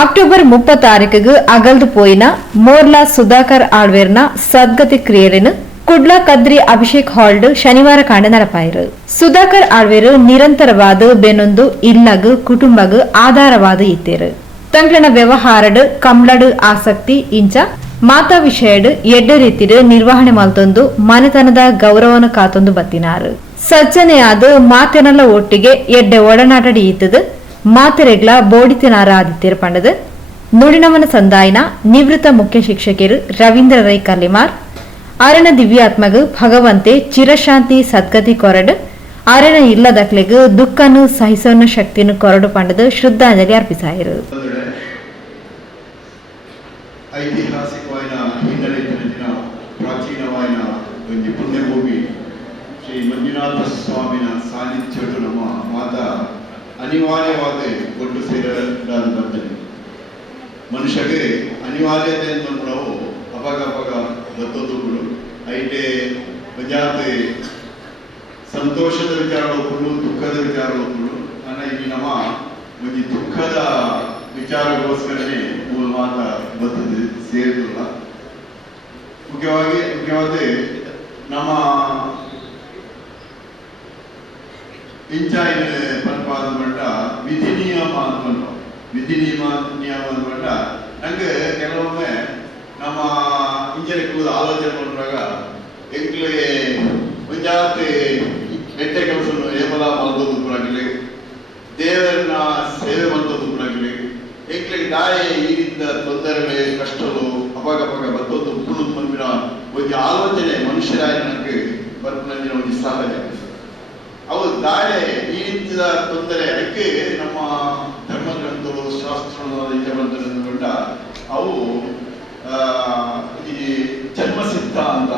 October 36 ಅಗಲ್ದು ಪೋಯಿನ ಮೋರ್ಲಾ ಸುಧಾಕರ್ ಆಳ್ವೇರ್ನ ಸದ್ಗತಿ ಕ್ರಿಯೆಯನ್ನು ಕುಡ್ಲ ಕದ್ರಿ ಅಭಿಷೇಕ್ ಹಾಲ್ಡ್ ಶನಿವಾರ ಕಾಂಡ ನಡಪಾಯಿರು. ಸುಧಾಕರ್ ಆಳ್ವೇರು ನಿರಂತರವಾದ ಬೆನ್ನೊಂದು ಇಲ್ಲಗ್ ಕುಟುಂಬಗ್ ಆಧಾರವಾದ ಇತ್ತೇರು. ತಂಗ್ಲನ ವ್ಯವಹಾರಡ್ ಕಂಬ್ಲಡ್ ಆಸಕ್ತಿ ಇಂಚ ಮಾತಾ ವಿಷಯಡ್ ಎಡ್ಡ ರೀತಿಡ್ ನಿರ್ವಹಣೆ ಮಲ್ತೊಂದು ಮನೆತನದ ಗೌರವನ ಕಾತೊಂದು ಬತ್ತಿನಾರು. ಸಜ್ಜನೆಯಾದ ಮಾತೆನಲ್ಲ ಒಟ್ಟಿಗೆ ಎಡ್ಡೆ ಒಡನಾಟಡಿ ಇತ್ತದು ಮಾತೆರೆಗ್ಲ ಬೋಡಿತಿನಾರ ಆದಿತ್ಯರು ಪಂಡದು ನುಡಿನಮನ ಸಂದಾಯನ ನಿವೃತ್ತ ಮುಖ್ಯ ಶಿಕ್ಷಕರು ರವೀಂದ್ರ ರೈ ಕಲ್ಲಿಮಾರ್ ಅರಣ ದಿವ್ಯಾತ್ಮಗ್ ಭಗವಂತೆ ಚಿರಶಾಂತಿ ಸದ್ಗತಿ ಕೊರಡು ಅರಣ ಇಲ್ಲದಕ್ಲೆಗ್ ದುಃಖನು ಸಹಿಸೋನ ಶಕ್ತಿಯನ್ನು ಕೊರಡು ಪಂಡದು ಶ್ರದ್ಧಾಂಜಲಿ ಅರ್ಪಿಸಾಯಿರು. ಐತಿಹಾಸಿಕವಾದ ಹಿನ್ನೆಲೆ ಪ್ರಾಚೀನವಾದ ಒಂದು ಪುಣ್ಯಭೂಮಿ ಶ್ರೀ ಮಂಜುನಾಥ ಸ್ವಾಮಿನ ಸಾನ್ನಿಧ್ಯಗಳು ನಮ್ಮ ಮಾತಾ ಅನಿವಾರ್ಯವಾದ ಒಟ್ಟು ಸೇರದಂತೆ ಮನುಷ್ಯಗೆ ಅನಿವಾರ್ಯತೆ ಅಂತ ನಾವು ಅವಾಗ ಗೊತ್ತೊಂದುಗಳು ಐಟೆ ಪಂಜಾತೆ ಸಂತೋಷದ ವಿಚಾರಗಳು ದುಃಖದ ವಿಚಾರಗಳು ಅನ್ನ ಇಲ್ಲಿ ನಮ್ಮ ಒಂದು ದುಃಖದ ವಿಚಾರಗೋಸ್ಕರನೇ ಮೂಲ ಮಾತ ಬರ್ತದೆ ಸೇರಿಲ್ಲ. ಮುಖ್ಯವಾದ ನಮ್ಮ ಇಂಚಾಯಿನ ಪನ್ಪಾದ ಮಟ್ಟ ವಿಧಿ ನಿಯಮ ಅಂತ ವಿಧಿ ನಿಯಮ ಅಂದ್ಕೊಂಡ ನಂಗೆ ಕೆಲವೊಮ್ಮೆ ನಮ್ಮ ಇಂಚನೆ ಕೂದ ಆಲೋಚನೆ ಬಂದಾಗ ಎಂಕ್ಲೆ ಮುಂಜಾತೆ ನೆಟ್ಟೆ ಕೆಲಸ ಏಮಲ ಮಲ್ದೋದು ಕೂಡಾಗಲಿ ದೇವರನ್ನ ಸೇವೆ ಮಾಡೋದು ಕೂಡಾಗಲಿ ಎಂಕ್ಲಿಗೆ ದಾಯಿ ಈ ರೀತಿಯ ತೊಂದರೆ ಕಷ್ಟಗಳು ಅವಾಗ ಬತ್ತೊಂದು ಪುನಃ ಬಂದಿನ ಒಂದು ಆಲೋಚನೆ ಮನುಷ್ಯರಾಯ ನನಗೆ ಬರ್ತಿನ ಒಂದು ಸಹಜ ಅವು ದಾಳೆ ಈ ರೀತಿಯ ತೊಂದರೆ ಅದಕ್ಕೆ ನಮ್ಮ ಧರ್ಮಗ್ರಂಥಗಳು ಶಾಸ್ತ್ರಗಳ ಅವು ಈ ಜನ್ಮಸಿದ್ಧ ಅಂತ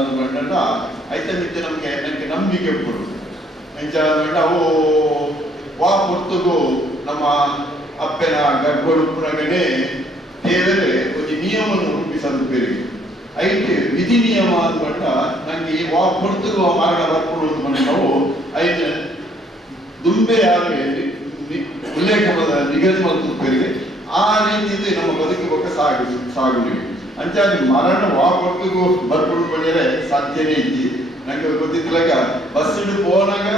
ಅಂದ್ಕೊಂಡ ಐತ ಮಿತ್ತೆ ನಮಗೆ ನಂಬಿಕೆ ಕೊಡು ಅವು ವಾ ಪುರ್ತಗೂ ನಮ್ಮ ಅಪ್ಪನ ಗರ್ಭಡುಪ್ಪುನಗನೆ ದೇವರೇ ಒಂದು ನಿಯಮವನ್ನು ರೂಪಿಸಲು ಬೇರೆ ಐತೆ ವಿಧಿ ನಿಯಮ ಅಂದ್ಕೊಂಡ ನಂಗೆ ವಾ ಪುರ್ತಗೂ ಮಾರಣ ಬರ್ಕೊಂಡು ನಾವು ಐತ ದುಂಬೆ ಯಾರು ಉಲ್ಲೇಖದ ನಿಗದಿ ಮತ್ತು ಬೇರೆ ಆ ರೀತಿ ನಮ್ಮ ಬದುಕಬೇಕು ಸಾಗುಲಿ ಅಂಚಾಗಿ ಮರಣ ವಾ ಪುರ್ತಗೂ ಬರ್ಕೊಂಡು ಬಂದರೆ ಸಾಧ್ಯನೇ ಇದ್ದಿ ನಂಗೆ ಗೊತ್ತಿದ್ದಾಗ ಬಸ್ ಹಿಡಿದು ಹೋನಾಗ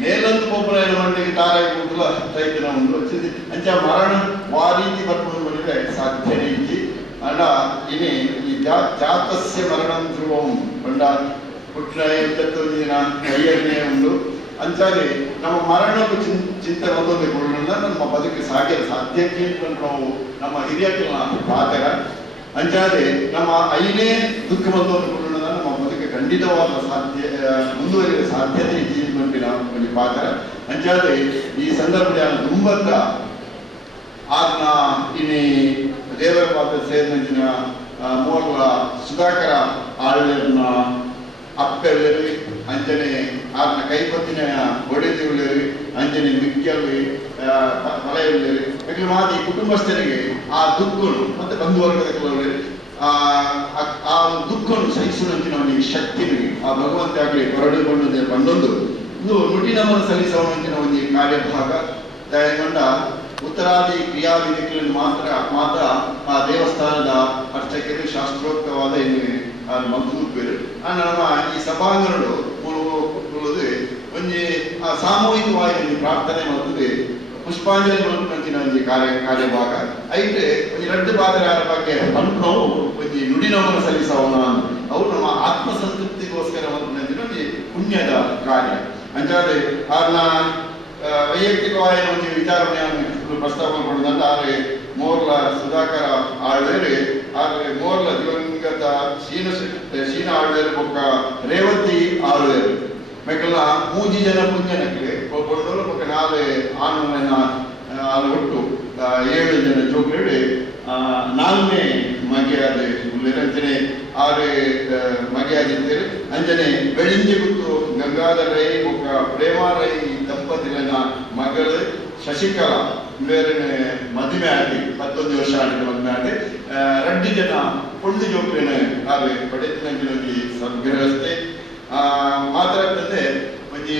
ಮೇಲಂದು ಪೋಪನ ಮಂಡಿಗೆ ತಾರಾಗಿ ಹೋಗಲ್ಲ ರೈತನ ಒಂದು ಅಂಚ ಮರಣ ವಾ ರೀತಿ ಬರ್ಕೊಂಡು ಬಂದರೆ ಸಾಧ್ಯನೇ ಇದ್ದಿ ಅಣ್ಣ ಇನ್ನೇ ಈ ಜಾತಸ್ಯ ಮರಣ ಧ್ರುವಂ ಬಂಡ ಪುಟ್ಟ ದಿನ ಕೈಯನ್ನೇ ಉಂಟು ಅಂಚಾಗಿ ನಮ್ಮ ಮರಣಕ್ಕೂ ಚಿಂತೆ ಒಂದೊಂದು ಕೊಡೋಣ ನಮ್ಮ ಬದುಕು ಸಾಧ್ಯಕ್ಕೆ ನಾವು ನಮ್ಮ ಹಿರಿಯಕ್ಕೆ ಪಾತ್ರ ಅಂಚಾದೆ ನಮ್ಮ ಐನೇ ದುಃಖ ಬಂದವನ್ನು ಕೊಡೋಣ ನಮ್ಮ ಬದುಕು ಖಂಡಿತವಾದ ಮುಂದುವರಿಯುವ ಸಾಧ್ಯತೆ ಜೀವನ ಒಂದು ಪಾತ್ರ ಅಂಚಾದೆ ಈ ಸಂದರ್ಭದಲ್ಲಿ ತುಂಬಂತ ಆತನ ಇನ್ನಿ ದೇವರ ಪಾತ್ರ ಸೇರಿದಂಚಿನ ಮೂಲ ಸುಧಾಕರ ಆಳ್ವೇರ್ನ ಅಪ್ಪೆಲ್ಲರಿ ಅಂಜನೆ ಆತನ ಕೈಪತ್ತಿನ ಒಡೆದಿರುಳ್ಳರಿ ಅಂಜನೆ ಮಿಕ್ಕಲ್ಲಿ ಮಳೆಯುಳ್ಳರಿ ಯಾಕಂದ್ರೆ ಮಾತಿ ಕುಟುಂಬಸ್ಥರಿಗೆ ಆ ದುಃಖನು ಮತ್ತೆ ಬಂಧುವರ್ಗದ ಕೆಲವರು ಆ ದುಃಖನು ಸಹಿಸುವಂತಿನ ಒಂದು ಶಕ್ತಿನಿ ಆ ಭಗವಂತ ಆಗಲಿ ಹೊರಡುಕೊಂಡು ಬಂದೊಂದು ಇದು ನುಡಿನಮನ ಸಲ್ಲಿಸುವಂತಿನ ಒಂದು ಕಾರ್ಯಭಾಗ ದಯಗೊಂಡ ಉತ್ತರಾದಿ ಕ್ರಿಯಾವಿಧಿಗಳನ್ನು ಮಾತ್ರ ಆ ದೇವಸ್ಥಾನದ ಅರ್ಚಕರು ಶಾಸ್ತ್ರೋಕ್ತವಾದ ಮಗ್ಗೂರು ನಮ್ಮ ಈ ಸಭಾಂಗಣಗಳು ಒಂದು ಸಾಮೂಹಿಕವಾಗಿ ಒಂದು ಪ್ರಾರ್ಥನೆ ಮಾಡುತ್ತದೆ ಪುಷ್ಪಾಂಜಲಿ ಮಲ್ಪಂಚಿನ ಒಂದು ಕಾರ್ಯಭಾಗ ಐತೆ ಒಂದು ಎರಡು ಭಾಗರ ಬಗ್ಗೆ ನಾವು ಒಂದು ನುಡಿನಮನ ಸಲ್ಲಿಸೋಣ ಅವು ನಮ್ಮ ಆತ್ಮಸಂತೃಪ್ತಿಗೋಸ್ಕರ ಒಂದು ಪುಣ್ಯದ ಕಾರ್ಯ ಅಂಚಾದ್ರೆ ಅವ್ರನ್ನ ವೈಯಕ್ತಿಕವಾದ ಒಂದು ವಿಚಾರವನ್ನು ಪ್ರಸ್ತಾಪನೆ ಮಾಡಿದಂತ ಆದರೆ ಮೋರ್ಲ ಸುಧಾಕರ ಆಳ್ವೇರು ಆದರೆ ಮೋರ್ಲ ದಿವಂಗತ ಶೀನ ಆಳ್ವೇರು ಬೊಕ್ಕ ರೇವತಿ ಆಳ್ವೇರು ಮೆಕ್ಕಲ 3 ಜನ ಪುಂಜನಕ್ಕೆ ಒಬ್ಬರು ಬೊಕ್ಕ 4 ಆಣನ ಒಟ್ಟು 7 ಜನ ಜೋಗ್ಲೇಡೆ 4ನೇ ಮಗೆಯಾದ ಅಂಜನೆ 6 ಮಗೆಯಾದಿದ್ದರು ಅಂಜನೆ ಬೆಳಿಂಜೆ ಗುತ್ತು ಗಂಗಾಧರೈ ಬೊಕ್ಕ ಪ್ರೇಮಾರೈ ದಂಪತಿಗಳ ಮಗಳು ಶಶಿಕಲಾ ಬೇರೆ ಮದುವೆ ಆಗಿ 11 ವರ್ಷ ಆಗಿದೆ ಮದುವೆ ಆಗಿ 2 ಜನ ಪುಂಡು ಜೋಕ್ರೇನ ಆದ್ರೆ ಪಡೆದಿನಲ್ಲಿ ಸದ್ವ್ಯವಸ್ಥೆ ಮಾತಾಡ್ತಂತೆ ಒಂದು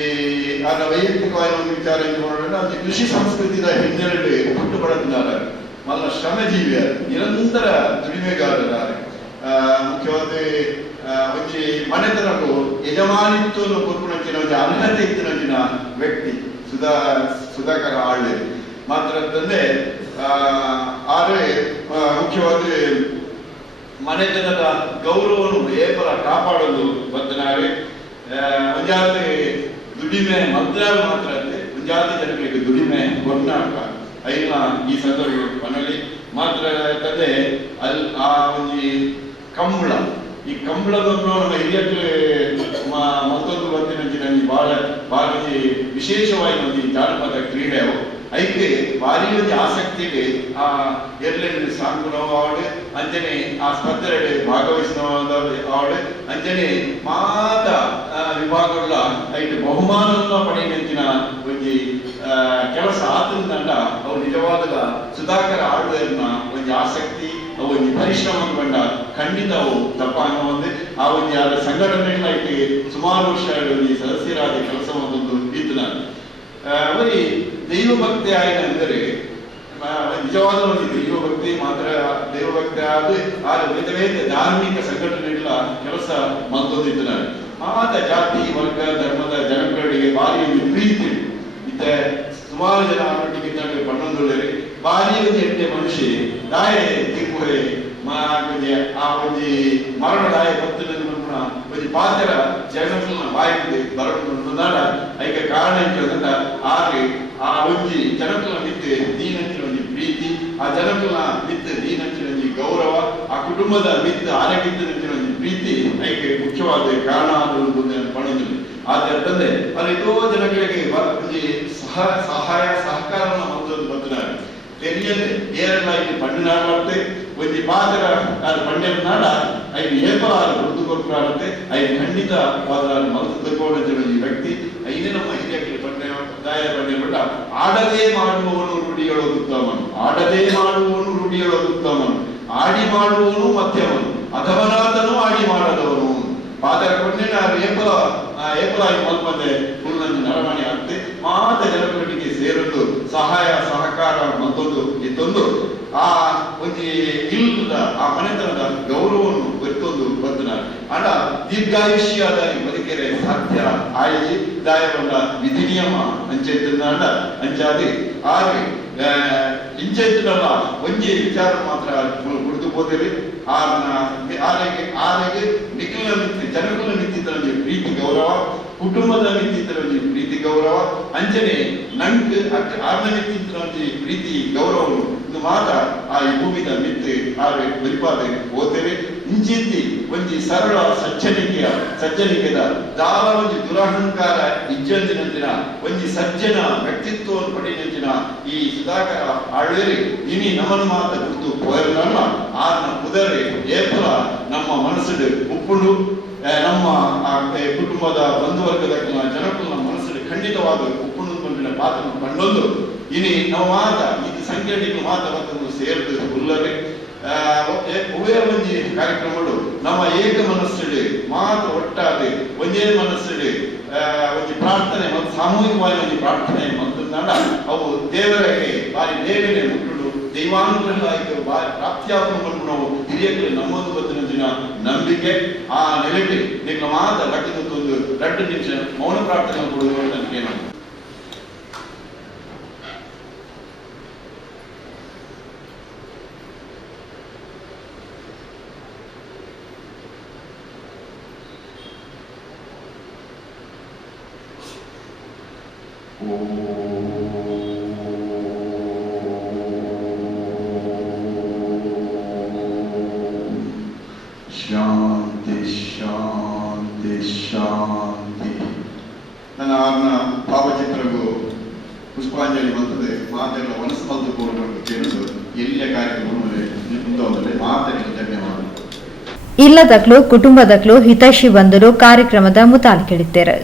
ಆದ ವೈಯಕ್ತಿಕವಾದ ಒಂದು ವಿಚಾರ ನೋಡೋಣ ಅದು ಕೃಷಿ ಸಂಸ್ಕೃತಿಯ ಹಿನ್ನೆಲೆ ಹುಟ್ಟು ಕಷ್ಟಪಡುತ್ತಿದ್ದಾರೆ, ಮಲ್ಲ ಶ್ರಮಜೀವಿಯರು, ನಿರಂತರ ದುಡಿಮೆಗಾರರಾರೆ. ಮುಖ್ಯವಾಗಿ ಒಂಜಿ ಮನೆತನಕ್ಕೂ ಯಜಮಾನಿತ್ವವನ್ನು ಕೊರ್ಪುನಂಚಿನ ಒಂಜಿ ಅರ್ಹತೆ ಇತ್ತಿನ ವ್ಯಕ್ತಿ ಸುಧಾಕರ್ ಆಳ್ವೆ ಮಾತ್ರ ತಂದೆ. ಆದರೆ ಮುಖ್ಯವಾಗಿ ಮನೆತನದ ಗೌರವವನ್ನು ಏಪಲ ಕಾಪಾಡಲು ಬದ್ಧನಾರೆ. ಒಂಜಾತಿ ದುಡಿಮೆ ಮದ್ರಾಗ ಮಾತ್ರ ಅಲ್ಲದೆ ಒಂಜಾತಿ ಜನಗಳಿಗೆ ದುಡಿಮೆ ಕೊಟ್ಟಾಗ ಐನ ಈ ಸಂದರ್ಭ ಮನೇಲಿ ಮಾತ್ರ ತಂದೆ ಆ ಒಂಜಿ ಕಂಬಳ, ಈ ಕಂಬಳದನ್ನು ನಮ್ಮ ಹಿರಿಯಕ್ಕೆ ಮತ್ತೊಂದು ಬಂದಿನ ಭಾಳ ವಿಶೇಷವಾಗಿ ಒಂದು ಜಾನಪದ ಕ್ರೀಡೆ ಅವು ಐಕೆ ಭಾರಿ ಒಂದು ಆಸಕ್ತಿಗೆ ಆ ಎರ್ಲೆಂಡ್ ಸಾಂಗುನವ ಆವಡು ಅಂಜನೆ ಆ ಸ್ಪರ್ಧೆಡೆ ಭಾಗವಹಿಸಿನವ ಆವಡು ಅಂಜನೆ ಮಾತ ವಿಭಾಗಗಳ ಐದು ಬಹುಮಾನವನ್ನು ಪಡೆಯುವಂತಿನ ಒಂದು ಕೆಲಸ ಆತಂದಂಡ ಅವ್ರು ನಿಜವಾದ ಸುಧಾಕರ್ ಆಳ್ವೇರ್ನ ಒಂದು ಆಸಕ್ತಿ ಒಂದು ಪರಿಶ್ರಮ ಕಂಡ ಖಂಡಿತ ಅವು ತಪ್ಪ ಅನ್ನೋ ಆ ಒಂದು ಯಾರ ಸಂಘಟನೆಗಳಾಗಿ ಸುಮಾರು ವರ್ಷ ಸದಸ್ಯರಾದ ಕೆಲಸವನ್ನು ಇತ್ತು. ನಾನು ಅವರಿ ದೈವಭಕ್ತಿ ಆಯ್ತು ಅಂದರೆ ನಿಜವಾದ ಒಂದು ದೈವಭಕ್ತಿ ಮಾತ್ರ ದೈವಭಕ್ತಿ ಆದ ವೇದ ಧಾರ್ಮಿಕ ಸಂಘಟನೆಗಳ ಕೆಲಸ ಮತ್ತೊಂದಿತ್ತು. ನಾನು ಆತ ಜಾತಿ ವರ್ಗ ಧರ್ಮದ ಜನಗಳಿಗೆ ಭಾರಿ ಒಂದು ಪ್ರೀತಿ ಇತ್ತ ಸುಮಾರು ಜನ ಆರೋಗ್ಯ ಪಣ್ಣೊಂದುಳ್ಳರಿ ಭಾರಿ ಒಂದು ಎಣ್ಣೆ ಮನುಷ್ಯ ದಾಯ ದಿಕ್ಕುರೆ ಆ ಒಂದು ಮರಣದಾಯ ಭಕ್ತನ ಒಂದು ಪಾತ್ರ ಜನಗಳನ್ನ ಬಾಯಿಗೆ ಬರೋಣ ಐಕ ಕಾರಣ ಅಂತ ಆದ್ರೆ ಆ ಒಂಜಿ ಜನಗಳ ಮಿತ್ತೆ ದೀನಂಚಿನ ಒಂದು ಪ್ರೀತಿ, ಆ ಜನಗಳ ಮಿತ್ತೆ ದೀನಂಚಿನ ಒಂದು ಗೌರವ, ಆ ಕುಟುಂಬದ ಮಿತ್ತ ಆರೋಗ್ಯದ ಒಂದು ಪ್ರೀತಿ ಐಕೆ ಮುಖ್ಯವಾದ ಕಾರಣ ಪಡೆದಿಲ್ಲ. ಆದ್ದರಿಂದ ಅಲ್ಲಿ ಎಷ್ಟೋ ಜನಗಳಿಗೆ ಸಹಾಯ ಸಹಕಾರವನ್ನು ಮತ್ತೊಂದು ಬದ್ಧನಾಗ ತೆರಿಯದೆ ಏರಲಾಗಿ ಪಂಡಿನಾಡತ್ತೆ ಒಂದು ಪಾತ್ರ ಪಂಡ್ಯ ನಾಡ ಐದು ಏಪಲ ಹುಡುದು ಕೊಡ್ತಾರತ್ತೆ ಐದು ಖಂಡಿತವಾದ ಮದ್ದು ತಗೊಂಡ ಈ ವ್ಯಕ್ತಿ ಐದೇ ನಮ್ಮ ಹಿರಿಯಕ್ಕೆ ದಾಯ ಪಂಡ್ಯ ಬಿಟ್ಟ ಆಡದೇ ಮಾಡುವವನು ರೂಢಿಗಳು ಉತ್ತಮನು, ಆಡದೇ ಮಾಡುವವನು ರೂಢಿಗಳು ಉತ್ತಮನು, ಆಡಿ ಮಾಡುವವನು ಮಧ್ಯಮನು, ಅಧವನಾಥನು ಆಡಿ ಮಾಡದವನು. ಪಾತ್ರ ಕೊಂಡೆ ಏಪಲಾಗಿ ಮಲ್ಪದೆ ಫುಲ್ ನರಮಣಿ ಆಗ್ತದೆ ಮಾತ ಜನಗಳಿಗೆ ಸೇರಲು ಸಹಾಯ ಸಹಕಾರ ಮತ್ತೊಂದು ಇತ್ತೊಂದು ಆ ಒಂದು ಇಲ್ಲದ ಆ ಮನೆತನದ ಗೌರವವನ್ನು ಬೆರ್ತೊಂದು ಬಂದನಾರೆ. ಅಣ್ಣ ದೀರ್ಘಾಯುಷ್ಯಾದ ಬದುಕೆರೆ ಸಾಧ್ಯ ಆಯಿ ದಾಯಗೊಂಡ ವಿಧಿ ನಿಯಮ ಅಂಚೆತ್ತಿನ ಅಂಚಾದಿ ಆಗಿ ಇಂಚೆತ್ತಿನಲ್ಲ ಒಂಜಿ ವಿಚಾರ ಮಾತ್ರ ಕುಡಿದು ಹೋದರೆ ಆರೆಗೆ ನಿಖಿಲ ಮಿತ್ತಿ ಜನಗಳ ಮಿತ್ತಿದ್ದರ ಪ್ರೀತಿ ಗೌರವ, ಕುಟುಂಬದ ಮಿತ್ತಿದ್ದರ ಪ್ರೀತಿ ಗೌರವ ಅಂಜನೆ ನಂಗೆ ಆರ್ನ ಮಿತ್ತಿದ್ದರ ಪ್ರೀತಿ ಗೌರವ ಇದು ಮಾತ್ರ ಆ ಭೂಮಿದ ಮಿತ್ತೆ ಆರೆ ಬರಿಪಾದೆ ಓದ್ತೇವೆ. ಇಂಚಿಂತಿ ಒಂಜಿ ಸರಳ ಸಜ್ಜನಿಕೆದ ದಾಳ ಒಂಜಿ ದುರಹಂಕಾರ ಇಜ್ಜಂದಿನಂಚಿನ ಒಂಜಿ ಸಜ್ಜನ ವ್ಯಕ್ತಿತ್ವವನ್ನು ಪಡೆಯಂಚಿನ ಈ ಸುಧಾಕರ ಆಳ್ವೇರಿ ಇನಿ ನಮ್ಮನ್ನು ಮಾತ ಗುರ್ತು ಪೋಯರಲ್ಲ ಆರ್ನ ಕುದರೆ ಏಪಲ ನಮ್ಮ ಮನಸ್ಸಿಡು ಉಪ್ಪುಂಡು ನಮ್ಮ ಕುಟುಂಬದ ಬಂಧುವರ್ಗದ ಜನಕ್ಕೂ ನಮ್ಮ ಮನಸ್ಸಿಡು ಖಂಡಿತವಾದ ಉಪ್ಪುಂಡು ಬಂದಿನ ಪಾತ್ರ ಕಂಡೊಂದು ಇನಿ ನಾವು ಮಾತ ಇದು ಸಂಖ್ಯೆಗಳು ಮಾತ ಸೇರಿದ ಉಲ್ಲರೆ ಉಭಯ ಒಂಜಿ ಕಾರ್ಯಕ್ರಮಗಳು ನಮ್ಮ ಏಕ ಮನಸ್ಸಿಡೆ ಮಾತ್ರ ಒಟ್ಟಾದೆ ಒಂದೇ ಮನಸ್ಸಿಡೆ ಒಂದು ಪ್ರಾರ್ಥನೆ ಮತ್ತು ಸಾಮೂಹಿಕವಾಗಿ ಒಂದು ಪ್ರಾರ್ಥನೆ ಮತ್ತು ಅವು ದೇವರಿಗೆ ಬಾರಿ ಬೇಗನೆ ಮುಟ್ಟುಡು ದೈವಾನುಗ್ರಹ ಆಯ್ಕೆ ಬಾರಿ ಪ್ರಾಪ್ತಿಯಾತ್ಮಕೊಂಡು ನಾವು ಹಿರಿಯಕ್ಕೆ ನಮ್ಮೊಂದು ಗೊತ್ತಿನ ದಿನ ನಂಬಿಕೆ ಆ ನೆಲೆಗೆ ನಿಮ್ಮ ಮಾತ ಲಟ್ಟದೊಂದು 2 ನಿಮಿಷ ಮೌನ ಪ್ರಾರ್ಥನೆ ಕೊಡುವ ನನಗೆ ನಾನು ಶಾಂತಿ ಶಾಂತಿ ಶಾಂತಿ. ನನ್ನ ಆರ್ನ ಭಾವಚಿತ್ರಗೂ ಪುಷ್ಪಾಂಜಲಿ ಬಂತದೆ ಮಾತೆಲ್ಲ ಮನಸ್ಸು ಮದ್ದು ಕೋರ್ಕೊಂಡು ಕೇಳಿದು ಎಲ್ಲಿಯ ಕಾರ್ಯಕ್ರಮದಲ್ಲಿ ಮುಂದೋದಲ್ಲೇ ಮಾತರಿಗೆ ಧನ್ಯವಾದ. ಇಲ್ಲದಕ್ಲು ಕುಟುಂಬದಕ್ಲು ಹಿತೈಷಿ ಬಂದರು ಕಾರ್ಯಕ್ರಮದ ಮುತಾಲ್ ಕೇಳಿದ್ದೇರು.